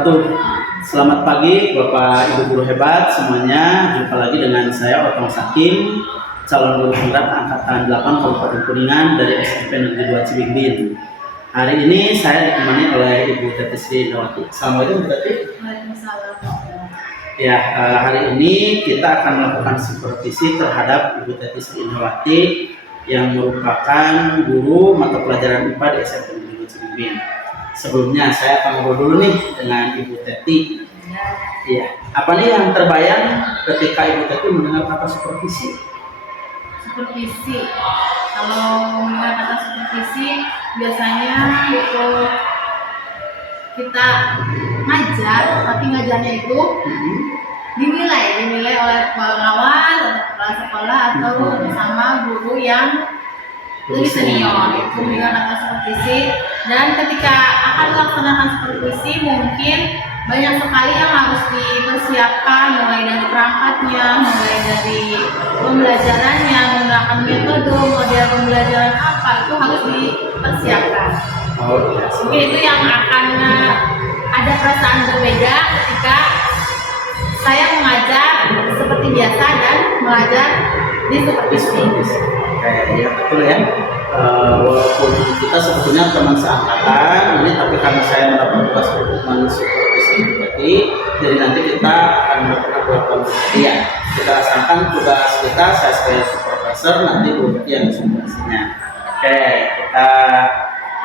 wabarakatuh. Selamat pagi Bapak Ibu guru hebat semuanya. Jumpa lagi dengan saya Otong Sakim, calon guru penggerak angkatan 8 Kabupaten Kuningan dari SMP Negeri 2 Cibimbing. Hari ini saya ditemani oleh Ibu Teti Sri Indrawati. Assalamualaikum Bu Teti. Waalaikumsalam. Ya, hari ini kita akan melakukan supervisi terhadap Ibu Teti Sri Indrawati yang merupakan guru mata pelajaran IPA di SMP Negeri 2 Cibimbing. Sebelumnya saya akan ngobrol dulu nih dengan Ibu Teti. Iya, apa nih yang terbayang ketika Ibu Teti mendengar kata supervisi? Supervisi. Kalau mendengar kata supervisi, biasanya itu kita ngajar, tapi ngajarnya itu dinilai oleh pengawas atau kepala sekolah atau sama guru yang lebih senior. Itu dengan kata supervisi. Dan ketika akan melaksanakan supervisi, mungkin banyak sekali yang harus dipersiapkan, mulai dari perangkatnya, mulai dari pembelajarannya, menggunakan metode, model pembelajaran apa, itu harus dipersiapkan. Oh iya. Mungkin itu yang akan ada perasaan berbeda ketika saya mengajar seperti biasa dan mengajar di supervisi. Ya betul ya. Walaupun kita sebetulnya teman seangkatan ini, tapi karena saya mendapat tugas untuk mensupervisi Ibu Teti, jadi nanti kita akan melakukan beberapa ya. Kita rasakan tugas kita, saya sebagai supervisor, nanti Ibu Teti yang supervisinya. Oke, kita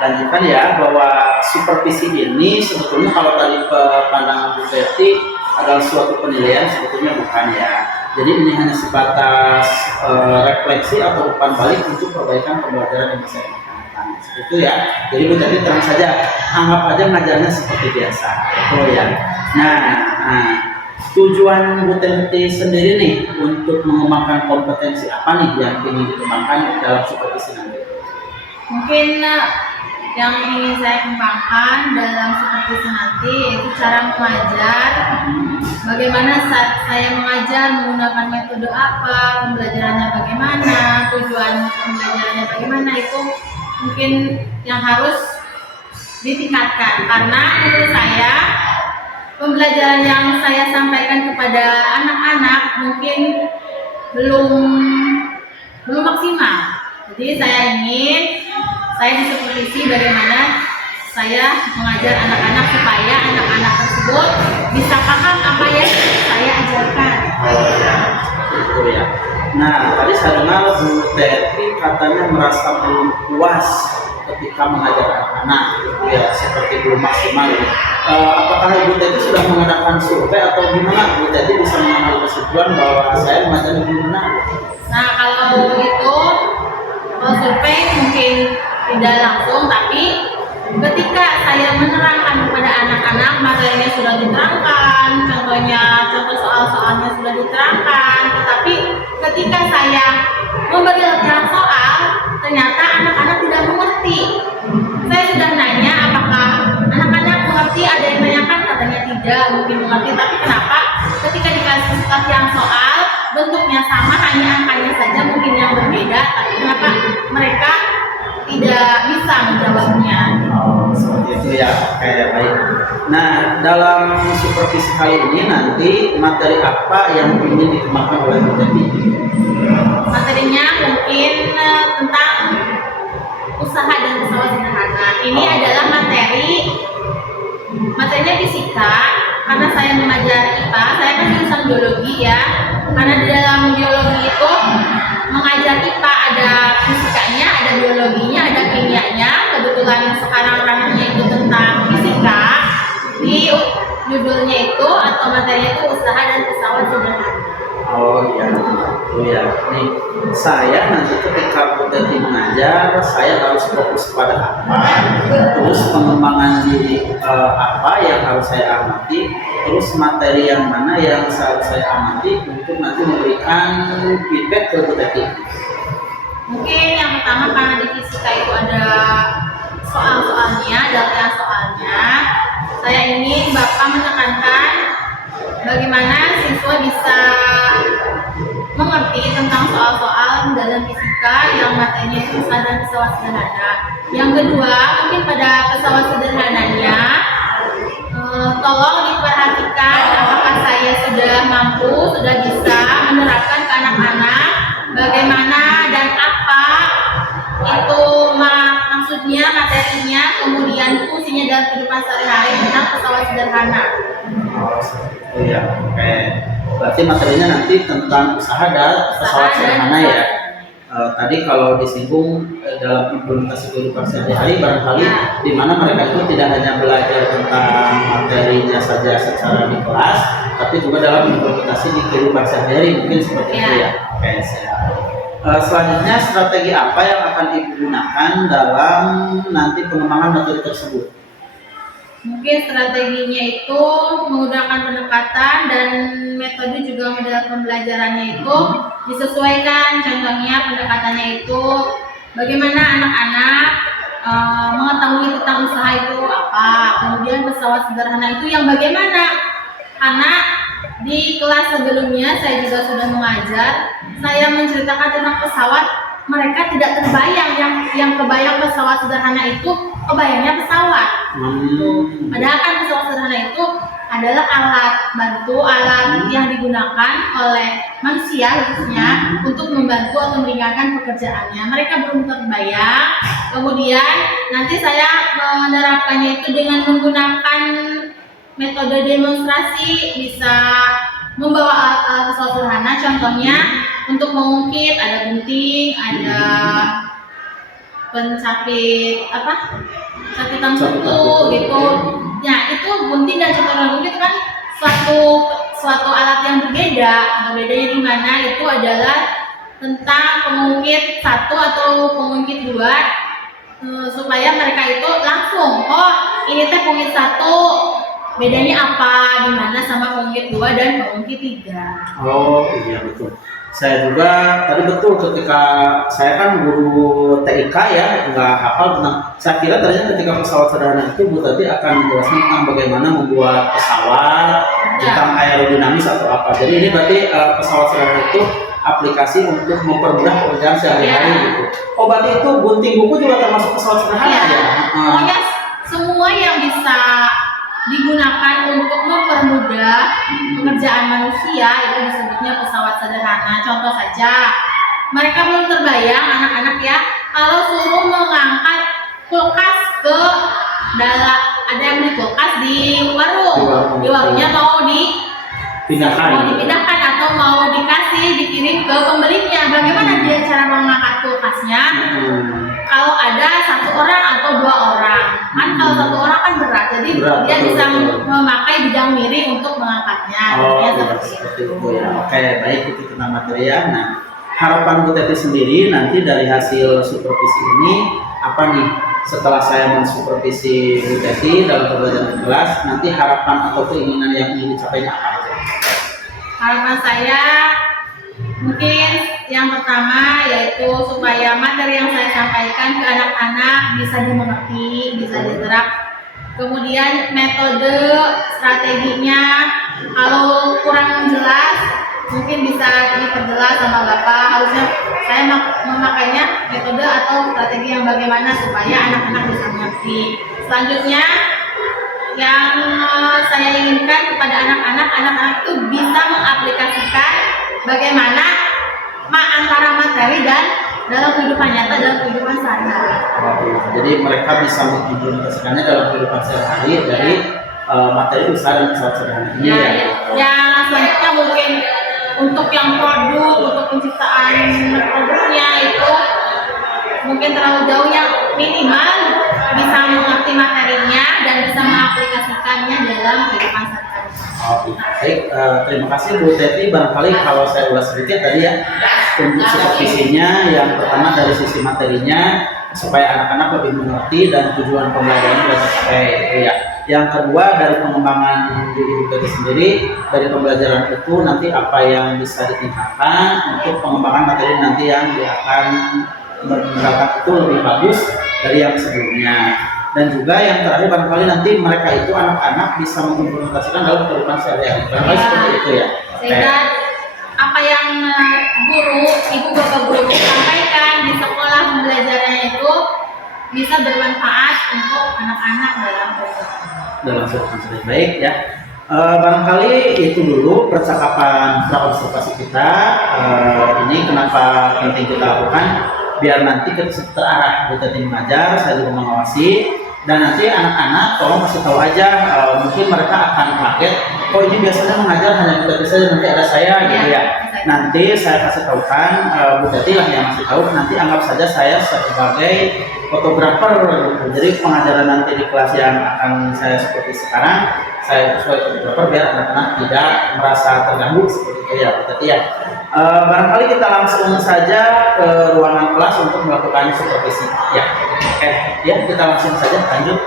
lanjutkan ya, bahwa supervisi ini sebetulnya kalau tadi pandangan Bu Teti adalah suatu penilaian, sebetulnya bukan ya. Jadi ini hanya sebatas refleksi atau umpan balik untuk perbaikan pembelajaran yang bisa dilakukan. Itu ya. Jadi Bu Teti terang saja, anggap aja ngajarnya seperti biasa. Betul ya. Nah, tujuan Bu Teti sendiri nih untuk mengembangkan kompetensi apa nih yang ingin dikembangkan dalam supervisi nanti? Mungkin yang ingin saya kembangkan dalam supervisi nanti yaitu cara mengajar, bagaimana saat saya mengajar menggunakan metode apa, pembelajarannya bagaimana, tujuan pembelajarannya bagaimana, itu mungkin yang harus ditingkatkan. Karena menurut saya pembelajaran yang saya sampaikan kepada anak-anak mungkin belum maksimal. Jadi saya ingin disupervisi bagaimana saya mengajar anak-anak supaya anak-anak tersebut bisa paham apa yang saya ajarkan. Oh ya, itu ya. Nah, tadi saya dengar Bu Teti katanya merasa belum puas ketika mengajar anak-anak, gitu ya, seperti belum maksimal. Apakah Ibu Teti sudah mengadakan survei atau gimana Bu Teti bisa mengambil kesimpulan bahwa saya mengajar belum benar? Nah, kalau itu survei mungkin tidak langsung, tapi ketika saya menerangkan kepada anak-anak, materinya sudah diterangkan, contoh soal-soalnya sudah diterangkan, tetapi ketika saya memberi latihan soal, ternyata anak-anak tidak mengerti. Saya sudah nanya apakah anak-anak mengerti, ada yang tanyakan, katanya tidak mungkin mengerti, tapi kenapa ketika dikasih latihan soal bentuknya sama, hanya angkanya saja mungkin yang berbeda, tapi kenapa mereka tidak bisa menjawabnya? Oh, seperti itu ya. Oke, baik. Nah, dalam supervisi kali ini nanti materi apa yang ingin dikembangkan oleh Bu Teti? Materinya mungkin tentang usaha dan usaha sederhana. Ini adalah materinya fisika. Karena saya mengajar IPA, saya kan jurusan biologi ya. Karena di dalam biologi itu mengajar IPA ada fisikanya, ada biologinya, ada kimianya. Kebetulan sekarang ranahnya itu tentang fisika. Di judulnya itu atau materinya itu usaha dan pesawat sederhana. Oh iya, oh ya. Nih, saya nanti ketika Bu Teti mengajar, saya harus fokus pada apa, terus pengembangan diri apa yang harus saya amati, terus materi yang mana yang harus saya amati untuk nanti memberikan feedback ke Bu Teti. Mungkin yang pertama, karena di fisika itu ada soal-soalnya, data soalnya, saya ingin Bapak menekankan bagaimana siswa bisa mengerti tentang soal-soal dalam fisika yang materinya itu usaha dan pesawat sederhana. Yang kedua, mungkin pada pesawat sederhananya tolong diperhatikan apakah saya sudah mampu, sudah bisa menerapkan ke anak-anak bagaimana dan apa itu maksudnya, materinya, kemudian fungsinya dalam kehidupan sehari-hari tentang pesawat sederhana. Oh, seperti itu ya. Oke. Berarti materinya nanti tentang usaha dan pesawat sederhana ya. Tadi kalau disinggung dalam implementasi kehidupan sehari-hari barangkali di mana mereka itu tidak hanya belajar tentang materinya saja secara di kelas, tapi juga dalam implementasi di kehidupan sehari-hari mungkin seperti itu ya. Oke, siap. Selanjutnya strategi apa yang akan digunakan dalam nanti pengembangan metode tersebut? Mungkin strateginya itu menggunakan pendekatan dan metode juga model pembelajarannya itu disesuaikan. Contohnya pendekatannya itu bagaimana anak-anak mengetahui tentang usaha itu apa, kemudian pesawat sederhana itu yang bagaimana. Karena di kelas sebelumnya saya juga sudah mengajar, saya menceritakan tentang pesawat, mereka tidak terbayang, yang kebayang pesawat sederhana itu kebayangnya pesawat. Padahal kan pesawat sederhana itu adalah alat bantu, alat yang digunakan oleh manusia khususnya untuk membantu atau meringankan pekerjaannya. Mereka belum terbayang. Kemudian nanti saya menerapkannya itu dengan menggunakan metode demonstrasi, bisa membawa alat pesawat sederhana. Contohnya untuk mengungkit ada gunting, ada pencapit capitan kutu gitu. Ya itu gunting dan capitan kutu itu kan suatu alat yang berbeda. Bedanya di mana? Itu adalah tentang pengungkit satu atau pengungkit dua, supaya mereka itu langsung, oh ini teh pengungkit satu, bedanya apa, di mana sama pengungkit 2 dan pengungkit 3. Oh iya betul. Saya juga tadi betul ketika saya kan guru TIK ya, nggak hafal tentang. Saya kira tadinya ketika pesawat sederhana itu Bu Tati akan menjelaskan tentang bagaimana membuat pesawat, tentang aerodinamis atau apa. Jadi ini berarti pesawat sederhana itu aplikasi untuk mempermudah pekerjaan sehari-hari gitu. Oh berarti itu gunting buku juga termasuk pesawat sederhana ya? Pokoknya semua yang bisa digunakan untuk mempermudah pekerjaan manusia itu disebutnya pesawat sederhana. Contoh saja, mereka belum terbayang anak-anak ya, kalau suruh mengangkat kulkas ke dalam, ada yang beli kulkas di warung, di warungnya mau dipindahkan atau mau dikirim ke pembelinya. Bagaimana dia cara mengangkat kulkasnya? Kalau ada 1 orang atau 2 orang, kan kalau 1 orang kan berat, jadi dia bisa memakai bidang miring untuk mengangkatnya. Seperti itu ya. Oke, baik itu tentang materi ya. Nah, harapan Bu Teti sendiri nanti dari hasil supervisi ini apa nih? Setelah saya mensupervisi Bu Teti dalam pembelajaran kelas, nanti harapan atau keinginan yang ingin dicapai apa aja? Harapan saya mungkin yang pertama yaitu supaya materi yang saya sampaikan ke anak-anak bisa dimengerti, bisa diterap. Kemudian metode, strateginya kalau kurang jelas mungkin bisa diperjelas sama Bapak. Harusnya saya memakainya metode atau strategi yang bagaimana supaya anak-anak bisa mengerti. Selanjutnya yang saya inginkan kepada anak-anak itu bisa mengaplikasikan bagaimana antara materi dan dalam kehidupan nyata, dalam kehidupan sehari-hari. Jadi mereka bisa mengimplementasikannya dalam kehidupan sehari-hari dari materi usaha dan pesawat sederhana ini ya. Yang selanjutnya mungkin untuk yang produk, untuk penciptaan produknya itu mungkin terlalu jauh, yang minimal bisa mengerti materinya dan bisa mengaplikasikannya dalam kehidupan sehari-hari. Baik, terima kasih Bu Teti. Barangkali kalau saya ulas sedikit tadi ya, untuk supervisinya yang pertama dari sisi materinya supaya anak-anak lebih mengerti dan tujuan pembelajaran sudah tercapai gitu ya. Yang kedua dari pengembangan diri Bu Teti sendiri, dari pembelajaran itu nanti apa yang bisa ditingkatkan untuk pengembangan materi nanti yang akan meningkatkan itu lebih bagus dari yang sebelumnya. Dan juga yang terakhir barangkali nanti mereka itu anak-anak bisa mengimplementasikan dalam kehidupan sehari-hari. Barangkali seperti itu ya. Sehingga apa yang ibu bapak guru sampaikan di sekolah pembelajarannya itu bisa bermanfaat untuk anak-anak dalam kehidupan. dalam surat yang baik ya. Barangkali itu dulu percakapan pra-observasi kita. Ini kenapa penting kita lakukan, biar nanti kita terarah Bu Teti mengajar, saya juga mengawasi, dan nanti anak-anak tolong kasih tahu aja, mungkin mereka akan kaget, oh ini biasanya mengajar hanya Bu Teti saja, nanti ada saya gitu ya. Nanti saya kasih tahukan, Bu Teti lah yang masih tahu, nanti anggap saja saya sebagai fotografer gitu. Jadi pengajaran nanti di kelas yang akan saya seperti sekarang, saya sebagai fotografer biar anak-anak tidak merasa terganggu seperti itu ya Bu Teti ya. Barangkali kita langsung saja ke ruangan kelas untuk melakukan supervisi ya. Oke ya, kita langsung saja lanjut.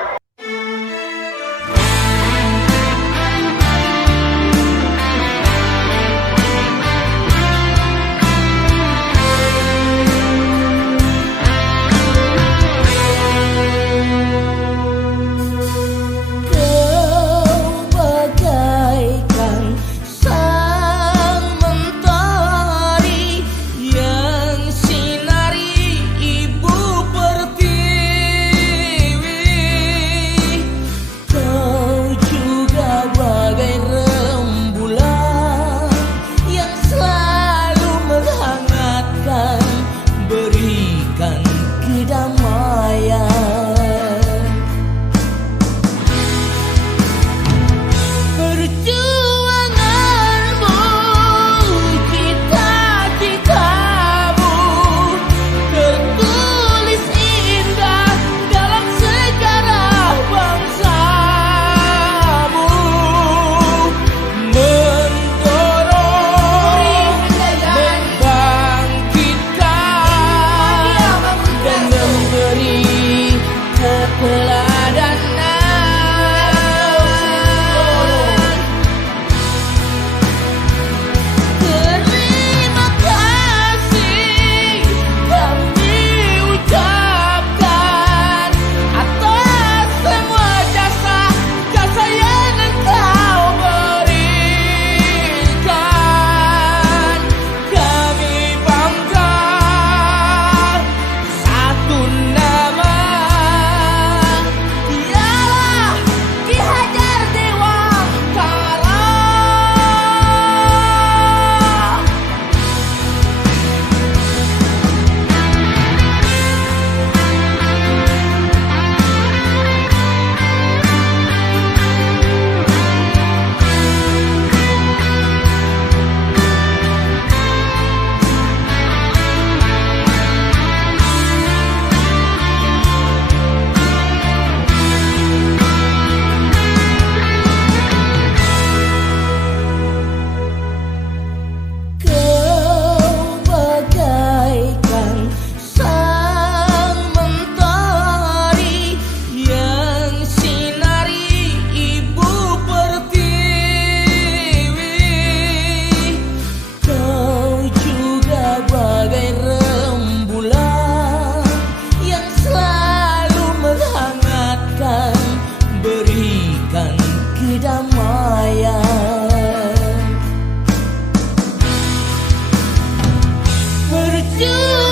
You